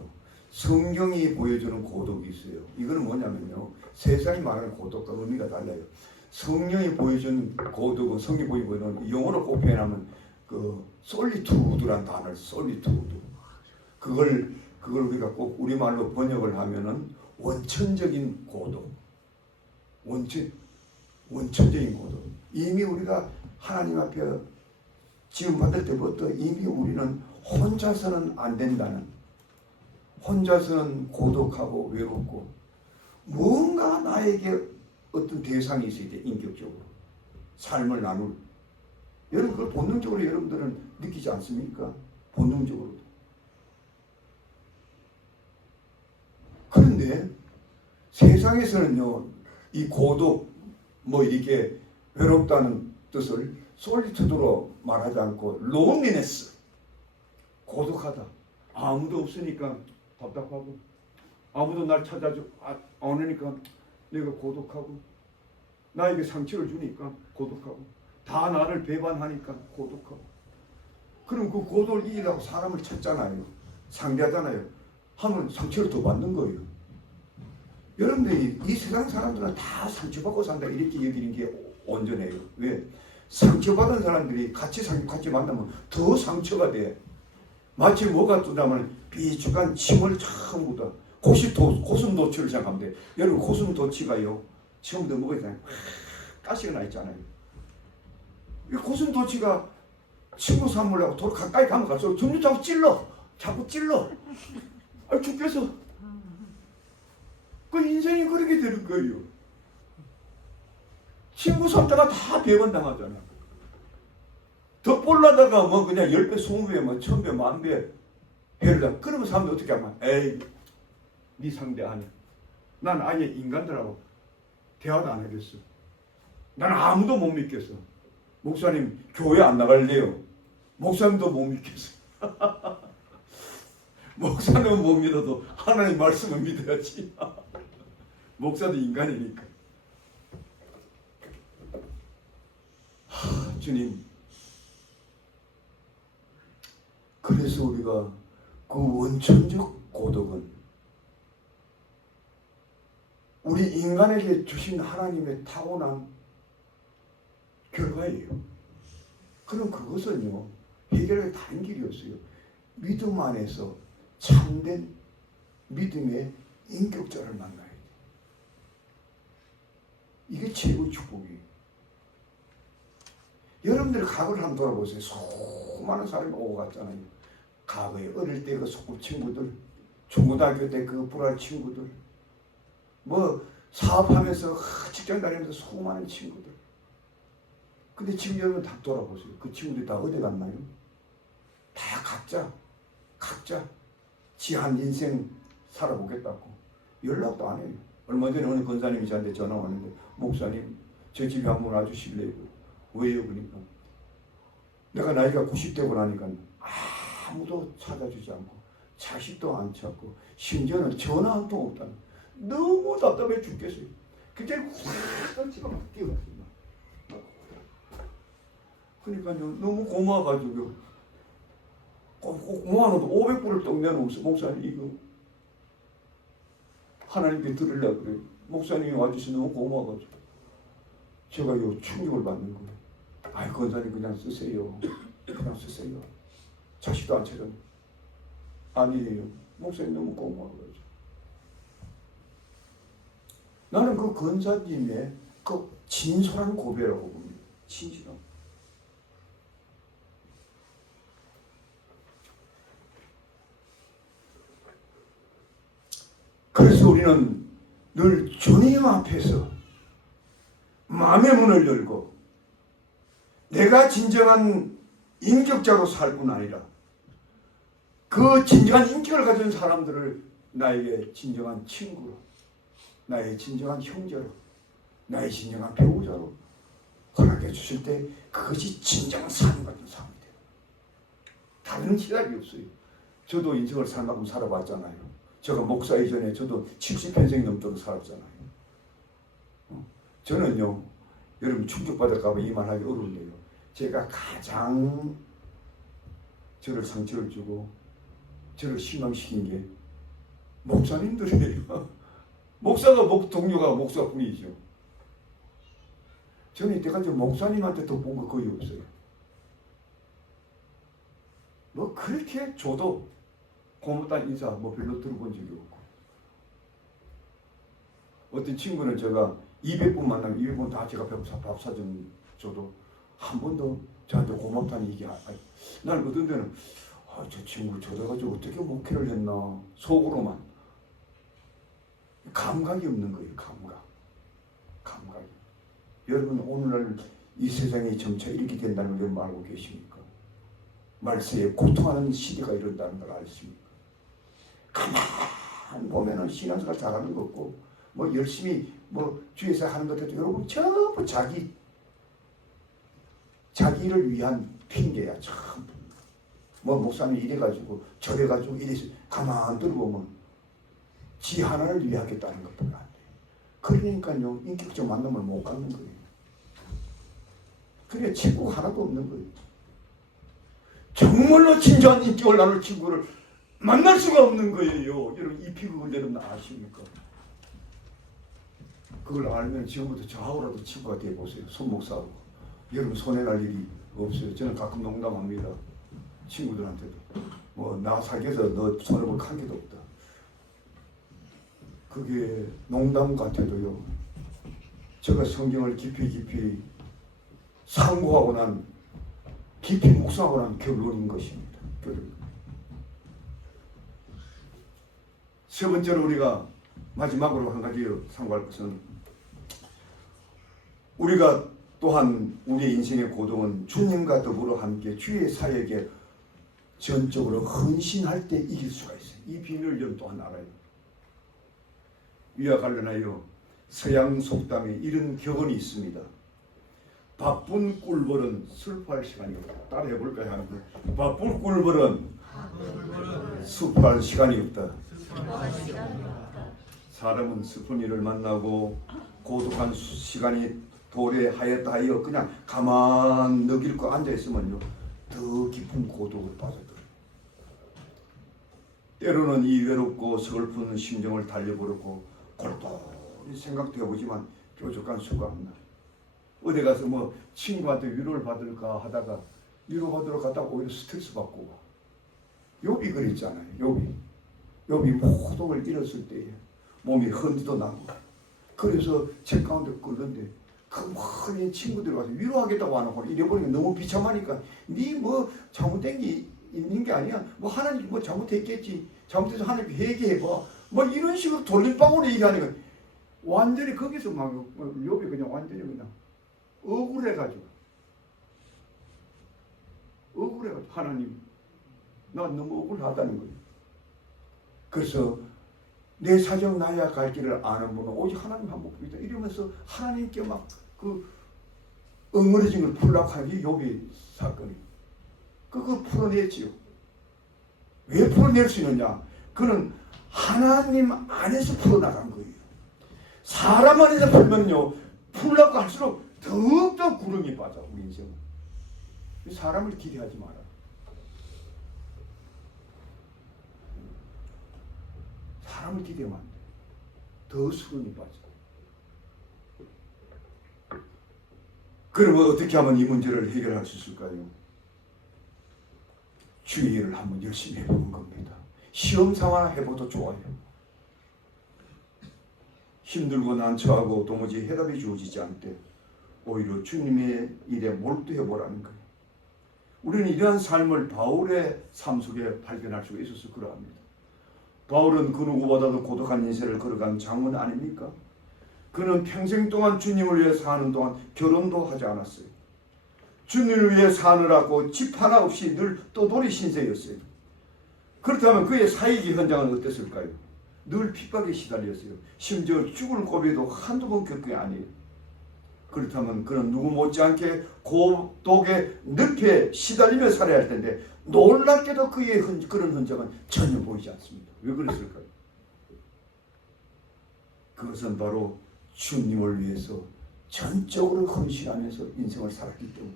성경이 보여주는 고독이 있어요. 이거는 뭐냐면요 세상이 말하는 고독과 의미가 달라요. 성령이 보여준 고독은 성경이 보여주는 영어로 꼭 표현하면 그 솔리투드란 단어를 솔리투드 그걸 우리가 꼭 우리말로 번역을 하면은 원천적인 고독 원천적인 고독. 이미 우리가 하나님 앞에 지음 받을 때부터 이미 우리는 혼자서는 안 된다는 혼자서는 고독하고 외롭고 뭔가 나에게 어떤 대상이 있어야 돼. 인격적으로 삶을 나눌 여러분 그걸 본능적으로 여러분들은 느끼지 않습니까? 본능적으로. 그런데 세상에서는요 이 고독 뭐 이렇게 외롭다는 뜻을 솔리투드로 말하지 않고 론리네스 고독하다. 아무도 없으니까 답답하고 아무도 날 찾아줘 안 오니까 내가 고독하고 나에게 상처를 주니까 고독하고 다 나를 배반하니까 고독하고 그럼 그 고독을 이기려고 사람을 찾잖아요. 상대하잖아요. 하면 상처를 더 받는 거예요. 여러분들이 이 세상 사람들은 다 상처받고 산다 이렇게 여기는 게 온전해요. 왜? 상처받은 사람들이 같이 만나면 더 상처가 돼. 마치 뭐가 뜨냐면 비축한 침을 참 묻어. 고슴도치를 생각하면 돼. 여러분 고슴도치가요 처음부터 뭐가 있잖아요. 가시가 나 있잖아요. 이 고슴도치가 친구 삼으려고 돌 가까이 가면 갈수록 점점 자꾸 찔러. 아 죽겠어. 그 인생이 그렇게 되는 거예요. 친구 삼다가 다 배반당하잖아. 더 볼라다가 뭐 그냥 10배, 20배, 뭐 1000배, 10,000배 해를 그러면 사람들 어떻게 하면 에이 네 상대 아니야. 난 아예 인간들하고 대화도 안 하겠어. 난 아무도 못 믿겠어. 목사님 교회 안 나갈래요. 목사님도 못 믿겠어. 목사님은 못 믿어도 하나님 말씀을 믿어야지. 목사도 인간이니까. 주님, 그래서 우리가 그 원천적 고독은 우리 인간에게 주신 하나님의 타고난 결과예요. 그럼 그것은요, 해결의 다른 길이 없어요. 믿음 안에서 참된 믿음의 인격자를 만나야 돼. 이게 최고의 축복이에요. 여러분들 과거를 한번 돌아보세요. 수많은 사람이 오고 갔잖아요. 과거에 어릴 때 그 소꿉 친구들, 중고등학교 때 그 불알 친구들, 뭐 사업하면서 직장 다니면서 수많은 친구들. 근데 지금 여러분 다 돌아보세요. 그 친구들이 다 어디 갔나요? 다 각자 지 한 인생 살아보겠다고 연락도 안 해요. 얼마 전에 어느 권사님이 저한테 전화 왔는데, 목사님 저 집에 한번 와주실래요? 왜요? 그러니까 내가 나이가 90되고 나니까 아무도 찾아주지 않고 자식도 안 찾고 심지어는 전화 한 통 없다는, 너무 답답해 죽겠어요. 그때 확 집에 막 뛰어갔어요. 그러니까요, 너무 고마워가지고 모아놓고 500불을 떡 내놓으면서, 목사님 이거 하나님께 드리려고 그래요. 목사님이 와주셔서 너무 고마워가지고 제가 요 충격을 받는 거예요. 아이, 권사님 그냥 쓰세요. 그냥 쓰세요. 자식도 안 찾았네. 아니에요. 목사님 너무 고마워가지고. 나는 그 권사님의 그 진솔한 고백이라고 봅니다. 진실한. 그래서 우리는 늘 주님 앞에서 마음의 문을 열고 내가 진정한 인격자로 살 뿐 아니라 그 진정한 인격을 가진 사람들을 나에게 진정한 친구로, 나의 진정한 형제로, 나의 진정한 배우자로 허락해 주실 때 그것이 진정한 삶 같은 삶이 돼요. 다른 시작이 없어요. 저도 인생을 살 만큼 살아봤잖아요. 제가 목사 이전에 저도 70평생이 넘도록 살았잖아요. 저는요, 여러분 충격받을까봐 이 말하기 어려운데요, 제가 가장 저를 상처를 주고 저를 실망시킨 게 목사님들이에요. 목사가 동료가 목사뿐이죠. 저는 이때까지 목사님한테 더 본 거 거의 없어요. 뭐 그렇게 줘도 고맙다는 인사 뭐 별로 들어본 적이 없고, 어떤 친구는 제가 200분 만나면 200분 다 제가 밥 사준 줘도 한 번도 저한테 고맙다는 얘기 안 해요. 난 어떤 데는 저 친구 저래가지고 어떻게 목회를 했나 속으로만. 감각이 없는 거예요. 감각이. 여러분 오늘날 이 세상이 점차 이렇게 된다는 걸 여러분 알고 계십니까? 말세에 고통하는 시대가 이런다는 걸 아십니까? 가만 보면은 신앙생활 잘하는 거 없고 뭐 열심히 뭐 주에서 하는 것들도 여러분 전부 자기를 위한 핑계야. 전부. 뭐 목사님 이래가지고 저래가지고 이래서 가만 들어보면 지 하나를 위하겠다는 것뿐이 안 돼요. 그러니까요, 인격적 만남을 못 갖는 거예요. 그래 친구가 하나도 없는 거예요. 정말로 진정한 인격을 나눌 친구를 만날 수가 없는 거예요. 여러분 이 비극을 여러분 아십니까? 그걸 알면 지금부터 저하고라도 친구가 되어보세요. 손 목사하고. 여러분 손해날 일이 없어요. 저는 가끔 농담합니다. 친구들한테도. 뭐 나 사귀어서 너 손해볼 한 개도 없다. 그게 농담 같아도요, 제가 성경을 깊이 상고하고 난, 깊이 묵상하고 난 결론인 것입니다. 세 번째로 우리가 마지막으로 한 가지 상고할 것은, 우리가 또한 우리의 인생의 고통은 주님과 더불어 함께 주의 사역에 전적으로 헌신할 때 이길 수가 있어요. 이 비밀을 여러분 또한 알아요. 이와 관련하여 서양 속담에 이런 격언이 있습니다. 바쁜 꿀벌은 슬퍼할 시간이 없다. 따라 해볼까요? 하는데 바쁜 꿀벌은 슬퍼할 시간이 없다. 사람은 슬픈 일을 만나고 고독한 시간이 도래하였다 하여 그냥 가만 느낄 앉아있으면요 더 깊은 고독을 빠져들어요. 때로는 이 외롭고 슬픈 심정을 달래보려고 골똘히 생각도 해보지만 뾰족한 수가 안 나. 어디 가서 뭐 친구한테 위로를 받을까 하다가 위로받으러 갔다가 오히려 스트레스 받고 와. 욥이 그랬잖아요. 욥이 모든 걸 잃었을 때에 몸이 흔들어 나고 그래서 책 가운데 끌는데 그 많은 친구들이 와서 위로하겠다고 하는 걸 잃어버리니까 너무 비참하니까 네 뭐 잘못된 게 있는 게 아니야. 뭐 하나님 뭐 잘못했겠지. 잘못해서 하나님 회개해봐. 뭐 이런 식으로 돌림방울로 얘기하니까 완전히 거기서 막 욥이 그냥 완전히 그냥 억울해가지고 하나님 나 너무 억울하다는 거예요. 그래서 내 사정 나야 갈 길을 아는 분은 오직 하나님 한 분이다 이러면서 하나님께 막 그 엉그러진 걸 풀라고 하는 게 욥의 사건이 그걸 풀어냈지요. 왜 풀어낼 수 있느냐? 그는 하나님 안에서 풀어나간 거예요. 사람 안에서 풀면요 풀라고 할수록 더욱더 구름이 빠져. 우리 인생은 사람을 기대하지 마라. 사람을 기대하면 안 돼. 더 수렁이 빠져. 그러면 어떻게 하면 이 문제를 해결할 수 있을까요? 주의를 한번 열심히 해보는 겁니다. 시험 삼아 해봐도 좋아요. 힘들고 난처하고 도무지 해답이 주어지지 않을 때 오히려 주님의 일에 몰두해보라는 거예요. 우리는 이러한 삶을 바울의 삶 속에 발견할 수가 있어서 그러합니다. 바울은 그 누구보다도 고독한 인생을 걸어간 장원 아닙니까? 그는 평생 동안 주님을 위해 사는 동안 결혼도 하지 않았어요. 주님을 위해 사느라고 집 하나 없이 늘 떠돌이 신세였어요. 그렇다면 그의 사역의 현장은 어땠을까요? 늘 핍박에 시달렸어요. 심지어 죽을 고비도 한두 번 겪은 게 아니에요. 그렇다면 그는 누구 못지않게 고독의 늪에 시달리며 살아야 할 텐데 놀랍게도 그의 그런 흔적은 전혀 보이지 않습니다. 왜 그랬을까요? 그것은 바로 주님을 위해서 전적으로 헌신하면서 인생을 살았기 때문에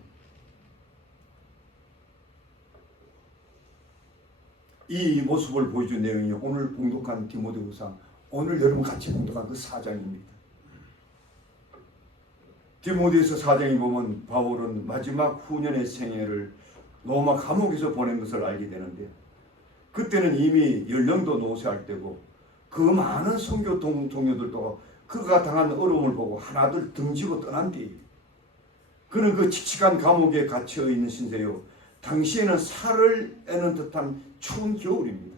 이 모습을 보여준 내용이 오늘 봉독한 디모데후서 오늘 여러분 같이 봉독한 그 4장입니다. 디모데후서 4장에 보면 바울은 마지막 후년의 생애를 로마 감옥에서 보낸 것을 알게 되는데 그때는 이미 연령도 노쇠할 때고 그 많은 선교 동료들도 그가 당한 어려움을 보고 하나둘 등지고 떠난 뒤 그는 그 칙칙한 감옥에 갇혀 있는 신세요. 당시에는 살을 애는 듯한 추운 겨울입니다.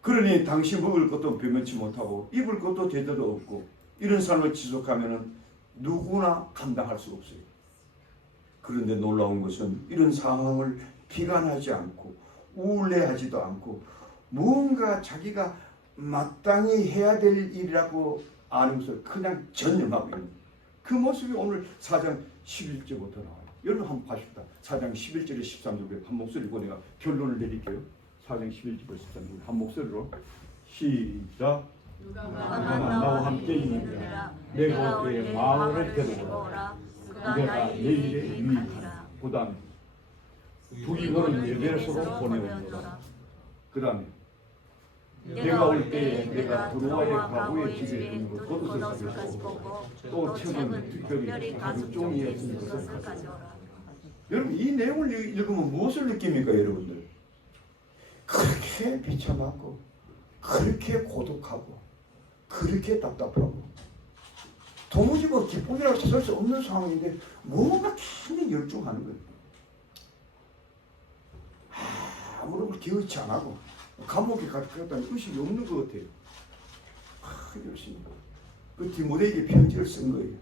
그러니 당시 먹을 것도 변변치 못하고 입을 것도 제대로 없고 이런 삶을 지속하면 누구나 감당할 수 없어요. 그런데 놀라운 것은 이런 상황을 비관하지 않고 우울해하지도 않고 무언가 자기가 마땅히 해야 될 일이라고 아는 것을 그냥 전념하고 있는 그 모습이 오늘 4장 11절부터 나와요. 여러분 한번 봐줍시다. 4장 11절에 13절에 한 목소리 읽고 내가 결론을 내릴게요. 4장 11절에 13절 한 목소리로 시작. 누가 나와 함께 있느니라. 내가 그의 마음을 괴로워라. 그가 내가 내일의 유익하라. 그 다음에 부인을 예배소로 보내온다. 그 다음에 내가 올 때에 내가 드로아의 과부의 집에 있는 것 그것을 가지고 또 책은 특별히 가죽종이었던 것을 가져오라. 여러분 이 내용을 읽으면 무엇을 느낍니까 여러분들? 그렇게 비참하고 그렇게 고독하고 그렇게 답답하고 도무지 뭐 기쁨이라고 찾을 수 없는 상황인데 뭔가 굉장히 열중하는 거예요. 아무런 기어치 안 하고 감옥에 갔다는 의식이 없는 것 같아요. 열심히 그 디모데에게 편지를 쓴 거예요.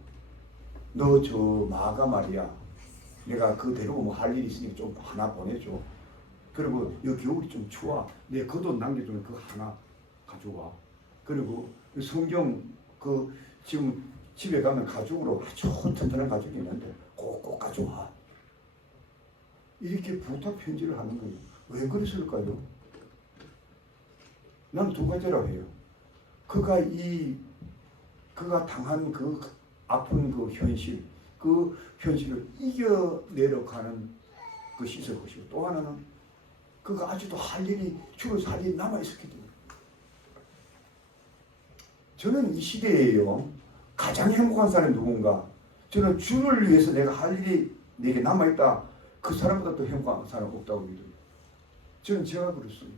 너 저 마가 말이야. 내가 그 데리고 뭐 할 일이 있으니까 좀 하나 보내줘. 그리고 여기 겨울이 좀 추워. 내 겉옷 남겨주면 그거 하나 가져와. 그리고 그 성경 그 지금 집에 가면 가죽으로 아주 튼튼한 가죽이 있는데 꼭 가져와. 이렇게 부탁 편지를 하는 거예요. 왜 그랬을까요? 난 두 가지라고 해요. 그가 당한 그 아픈 그 현실을 이겨내려가는 것이 있을 것이고, 또 하나는 그가 아직도 죽어서 할 일이 남아있었기 때문에. 저는 이 시대에요, 가장 행복한 사람이 누군가? 저는 주를 위해서 내가 할 일이 내게 남아있다. 그 사람보다 더 행복한 사람 없다고 믿어요. 저는 제가 그랬어요.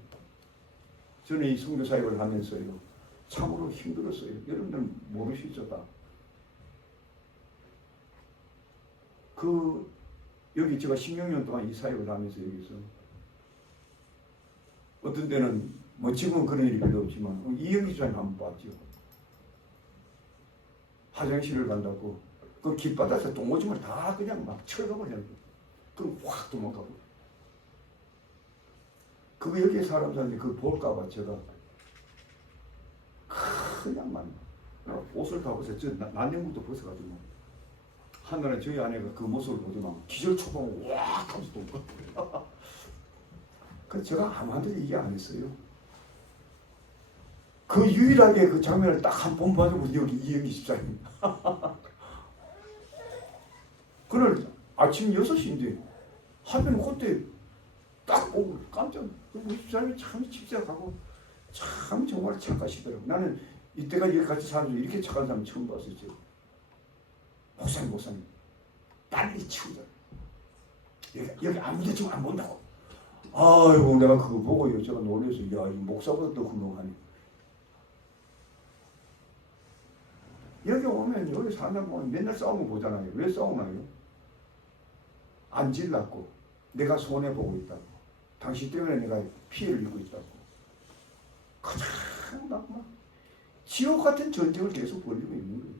저는 이 선교 사역을 하면서요, 참으로 힘들었어요. 여러분들 모르시죠, 다. 여기 제가 16년 동안 이 사역을 하면서 여기서 어떤 때는 뭐 지금은 그런 일이 별로 없지만 이영기 집사님 한번 봤죠. 화장실을 간다고 그 길바닥에서 똥오줌을 다 그냥 막 쳐가버려요. 그럼 확 도망가고. 그거 여기에 사람 사는데 그거 볼까봐 제가 그냥만 옷을 다 벗어, 저 난닝구도 벗어가지고 하늘에 저희 아내가 그 모습을 보더만 기절초봉을 왁 하면서 도망가. 그 제가 아무한테 얘기 안 했어요. 그 유일하게 그 장면을 딱 한 번 봐주고 여기 이영기 집사님. 그날 아침 6시인데 하면 그때 딱 보고 깜짝 우리 집사님이 참 집착하고 참 정말 착하시더라고. 나는 이때까지 같이 사는 중 이렇게 착한 사람 처음 봤었죠. 목사님 빨리 치우자. 여기 아무도 지금 안 본다고. 아이고 내가 그거 보고요 제가 놀라서 야 이 목사보다 더 훌륭하네. 여기 오면 여기 사람 보면 맨날 싸우는 거 보잖아요. 왜 싸우나요? 안 질렀고 내가 손해보고 있다고. 당신 때문에 내가 피해를 입고 있다고. 그냥 막 지옥 같은 전쟁을 계속 벌이고 있는 거예요.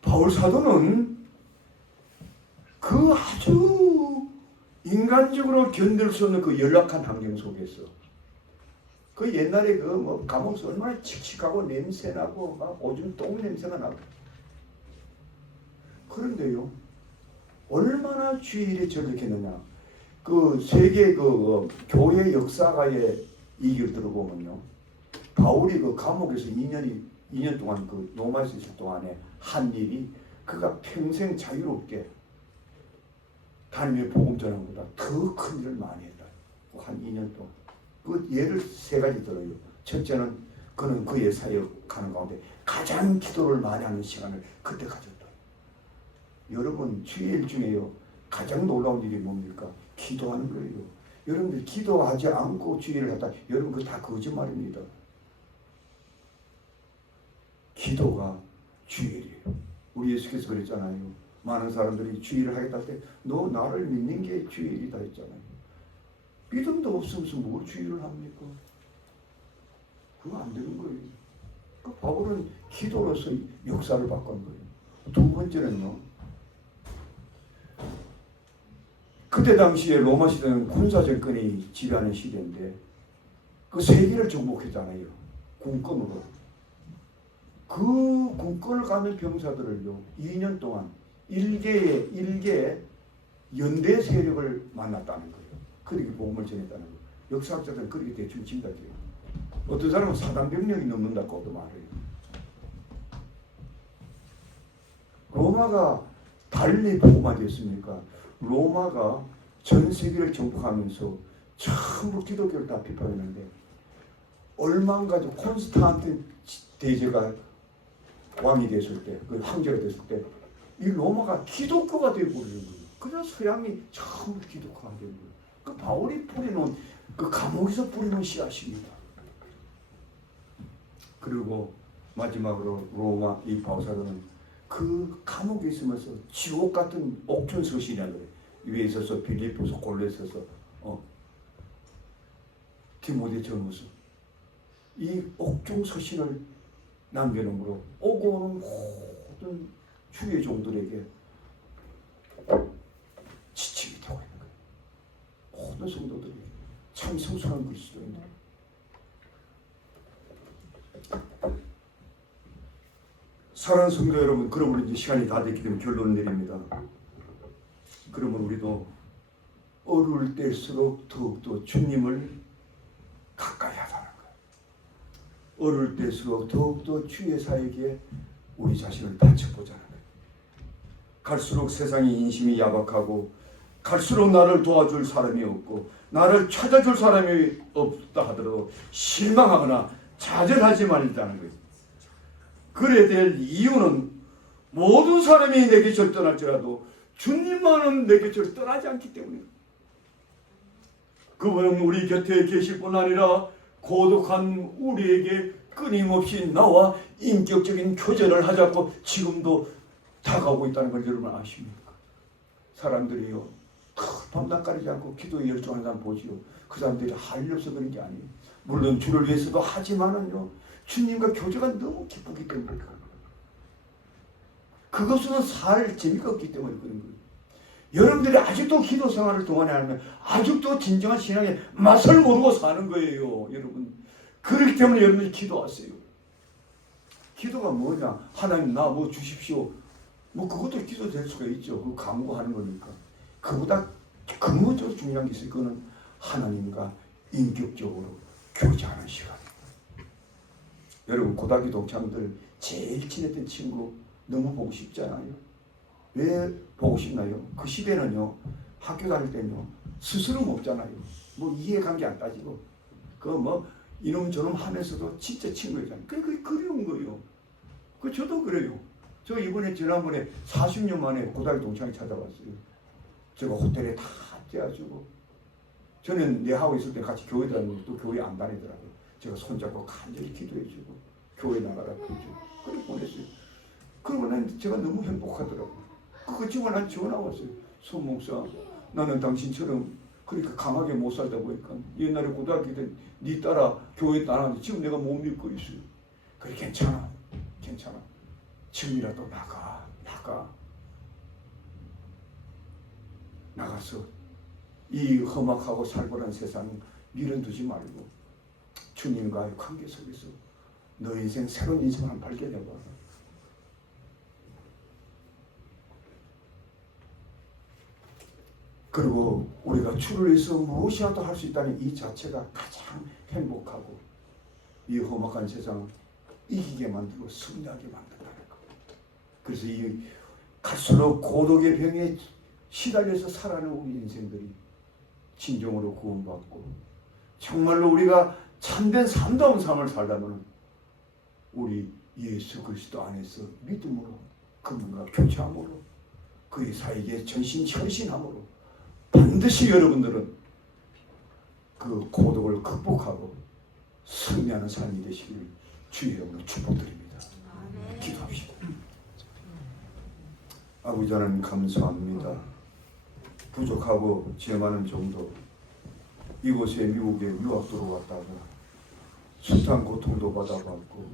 바울 사도는 그 아주 인간적으로 견딜 수 없는 그 열악한 환경 속에서 그 옛날에 그 뭐 감옥에서 얼마나 칙칙하고 냄새나고 막 오줌 똥 냄새가 나고 그런데요 얼마나 주일에 전력했느냐. 그 세계 그 교회 역사가의 얘기를 들어보면요 바울이 그 감옥에서 2년 동안 그 로마에서 있을 동안에 한 일이 그가 평생 자유롭게 하나님의 복음 전하는 것보다 더 큰 일을 많이 했다. 한 2년 동안. 그 예를 세 가지 들어요. 첫째는 그는 그의 사역하는 가운데 가장 기도를 많이 하는 시간을 그때 가졌다. 여러분 주일 중에요 가장 놀라운 일이 뭡니까? 기도하는 거예요. 여러분들 기도하지 않고 주일을 했다. 여러분 그거 다 거짓말입니다. 기도가 주일이에요. 우리 예수께서 그랬잖아요. 많은 사람들이 주일을 하겠다 할 때 너 나를 믿는 게 주일이다 했잖아요. 믿음도 없으면서 뭘 주일을 합니까? 그거 안 되는 거예요. 그 바울은 기도로서 역사를 바꾼 거예요. 두 번째는요. 그때 당시에 로마 시대는 군사 정권이 지배하는 시대인데 그 세계를 정복했잖아요. 군권으로. 그 군권을 가는 병사들을요 2년 동안 일개 연대 세력을 만났다는 거예요. 그렇게 복음을 전했다는 거예요. 역사학자들은 그렇게 대충 짐작해요. 어떤 사람은 사단병력이 넘는다고도 말해요. 로마가 달리 복음화되어 있습니까? 로마가 전 세계를 정복하면서 전부 기독교를 다 비판했는데 얼마 안 가지고 콘스탄틴 대제가 왕이 됐을 때, 그 황제가 됐을 때 이 로마가 기독교가 되어버리는 거예요. 그래서 서양이 전부 기독교가 된 거예요. 그 바울이 뿌리는 그 감옥에서 뿌리는 씨앗입니다. 그리고 마지막으로 로마 이 바울사도는 그 감옥에 있으면서 지옥 같은 옥천 서신이라는 거예요. 위에 있어서 빌립보서 골로새서 디모데전서 이 옥중 서신을 남겨놓으므로 오고 오는 모든 주의 종들에게 지침이 되고 있는 거예요. 모든 성도들에게 참 성숙한 그리스도인들. 사랑하는 성도 여러분, 그러므로 이제 시간이 다 됐기 때문에 결론 내립니다. 그러면 우리도 어려울 때일수록 더욱더 주님을 가까이 하자는 거예요. 어려울 때일수록 더욱더 주의 사에게 우리 자신을 바쳐보자는 거예요. 갈수록 세상의 인심이 야박하고 갈수록 나를 도와줄 사람이 없고 나를 찾아줄 사람이 없다 하더라도 실망하거나 좌절하지 말자는 거예요. 그래야 될 이유는 모든 사람이 내 곁을 떠날지라도 주님만은 내 곁을 떠나지 않기 때문이에요. 그분은 우리 곁에 계실 뿐 아니라 고독한 우리에게 끊임없이 나와 인격적인 교제를 하자고 지금도 다가오고 있다는 걸 여러분 아십니까? 사람들이요, 밤낮 가리지 않고 기도에 열중하는 사람 보지요. 그 사람들이 할 일 없어 그런 게 아니에요. 물론 주를 위해서도 하지만은요, 주님과 교제가 너무 기쁘기 때문에 그것은 살 재미가 없기 때문에 그런 거예요. 여러분들이 아직도 기도 생활을 동안에 하면 아직도 진정한 신앙의 맛을 모르고 사는 거예요. 여러분, 그렇기 때문에 여러분이 기도하세요. 기도가 뭐냐? 하나님 나 뭐 주십시오. 뭐 그것도 기도 될 수가 있죠. 그 간구하는 거니까. 그보다 근본적으로 중요한 게 있어요. 그거는 하나님과 인격적으로 교제하는 시간. 여러분, 고등학교 동창들 제일 친했던 친구 너무 보고 싶잖아요. 왜 보고 싶나요? 그 시대는요, 학교 다닐 때는요, 스스럼 없잖아요. 뭐 이해관계 안 따지고, 그 뭐 이놈 저놈 하면서도 진짜 친구였잖아요. 그게 그리운 거예요. 저도 그래요. 저 이번에 지난번에 40년 만에 고등학교 동창이 찾아왔어요. 제가 호텔에 다 떼어주고, 저는 내 하고 있을 때 같이 교회 다니고 또 교회 안 다니더라고요. 제가 손잡고 간절히 기도해주고 교회 나가라 그러죠. 그렇게 보냈어요. 그러고 난 제가 너무 행복하더라고요. 그거 지고 난 전화 왔어요. 손 목사, 나는 당신처럼 그렇게 강하게 못 살다 보니까 옛날에 고등학교 때 네 따라 교회 따라하는데 지금 내가 못 믿고 있어요. 그래 괜찮아. 지금이라도 나가서 이 험악하고 살벌한 세상 밀어두지 말고 주님과의 관계 속에서 너 인생 새로운 인생을 한번 발견해봐. 그리고 우리가 주를 위해서 무엇이라도 할 수 있다는 이 자체가 가장 행복하고 이 험악한 세상을 이기게 만들고 승리하게 만든다는 것. 그래서 이 갈수록 고독의 병에 시달려서 살아가는 우리 인생들이 진정으로 구원받고 정말로 우리가 참된 삶다운 삶을 살려면 우리 예수 그리스도 안에서 믿음으로 그분과 교제함으로 그의 사에게 전신천신함으로 반드시 여러분들은 그 고독을 극복하고 승리하는 삶이 되시길 주의 이름으로 축복드립니다. 기도합시다. 아버지 하나님 감사합니다. 부족하고 죄 많은 정도 이곳에 미국에 유학 들어왔다가 숱한 고통도 받아봤고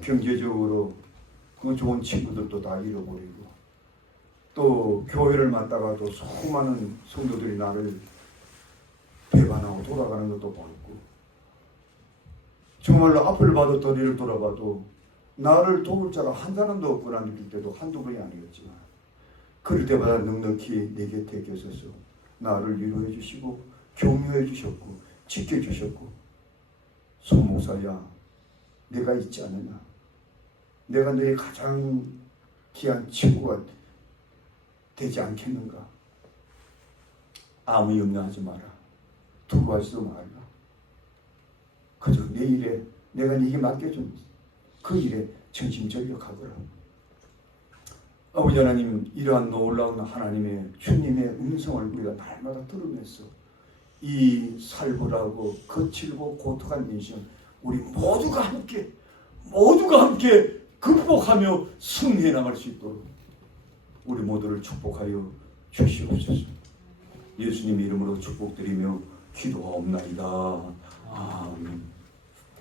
경제적으로 그 좋은 친구들도 다 잃어버리고 또 교회를 맡다가도 수많은 성도들이 나를 배반하고 돌아가는 것도 봤고 정말로 앞을 봐도 뒤를 돌아봐도 나를 도울 자가 한 사람도 없구나 느낄 때도 한두 번이 아니었지만 그럴 때마다 넉넉히 내 곁에 계셔서 나를 위로해 주시고 격려해 주셨고 지켜주셨고 손 목사야 내가 있지 않느냐 내가 너의 가장 귀한 친구가 되지 않겠는가 아무 염려하지 마라 두려워하지도 말라 그저 내 일에 내가 네게 맡겨준 그 일에 전심전력하거라. 아버지 하나님 이러한 놀라운 하나님의 주님의 음성을 우리가 날마다 들으면서 이 살벌하고 거칠고 고통한 인생 우리 모두가 함께 극복하며 승리해 나갈 수 있도록 우리 모두를 축복하여 주시옵소서. 예수님 이름으로 축복드리며 기도하옵나이다. 아멘.